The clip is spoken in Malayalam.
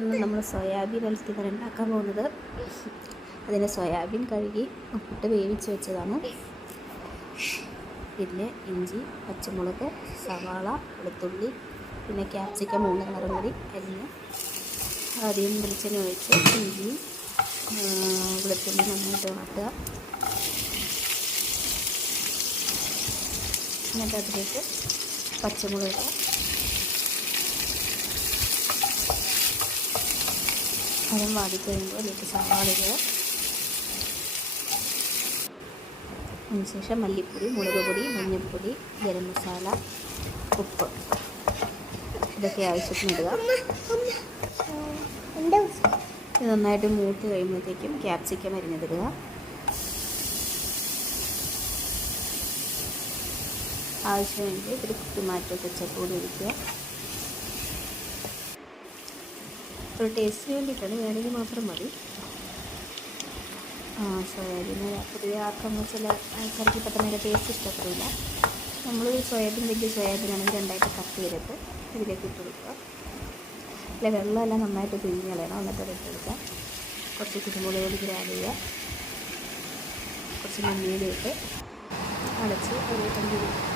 ഇന്ന് നമ്മൾ സോയാബീൻ അൽത്തിക്കറി ഉണ്ടാക്കാൻ പോകുന്നത്. അതിന് സോയാബീൻ കഴുകി ഉപ്പിട്ട് വേവിച്ച് വെച്ചതാണ്. പിന്നെ ഇഞ്ചി, പച്ചമുളക്, സവാള, വെളുത്തുള്ളി, പിന്നെ ക്യാപ്സിക്കം 3 കളറും കൂടി അരിഞ്ഞ് ആദ്യം വെളിച്ചെണ്ണ ഒഴിച്ച് ഇഞ്ചി വെളുത്തുള്ളി നന്നായിട്ട് വഴറ്റുക. എന്നിട്ട് അതിലേക്ക് പച്ചമുളക് അതും വാടിക്കഴിയുമ്പോൾ അതിലേക്ക് സവാള ഇടുക. അതിനുശേഷം മല്ലിപ്പൊടി, മുളക് പൊടി, മഞ്ഞൾപ്പൊടി, ഗരം മസാല, ഉപ്പ് ഇതൊക്കെ ആവശ്യത്തിന് ഇടുക. ഇത് നന്നായിട്ട് മൂത്ത് കഴിയുമ്പോഴത്തേക്കും ക്യാപ്സിക്കം അരിഞ്ഞിടുക. ആവശ്യമെങ്കിൽ ഒരു ടൊമാറ്റോ കെച്ചപ്പ് കൂടി ഒഴിക്കുക. ഒരു ടേസ്റ്റിന് വേണ്ടിയിട്ടാണ്, വേണമെങ്കിൽ മാത്രം മതി. സോയാബീന് പൊതുവെ ആർക്കും ചില ആൾക്കാർക്ക് പെട്ടെന്ന് ടേസ്റ്റ് ഇഷ്ടപ്പെടില്ല. നമ്മൾ സോയാബീൻ വലിയ സോയാബീനാണെങ്കിൽ 2ആയിട്ട് കട്ട് ചെയ്തിട്ട് ഇതിലേക്ക് ഇട്ട് കൊടുക്കുക. അല്ല, വെള്ളമെല്ലാം നന്നായിട്ട് പിഴിഞ്ഞ് കളയണം. എന്നിട്ട് അത് ഇട്ടെടുക്കുക. കുറച്ച് കുരുമുളക് പൊടി ആഡ് ചെയ്യുക. കുറച്ച് മല്ലിയിലിട്ട് അടച്ച് ഒരു 5 മിനിറ്റ്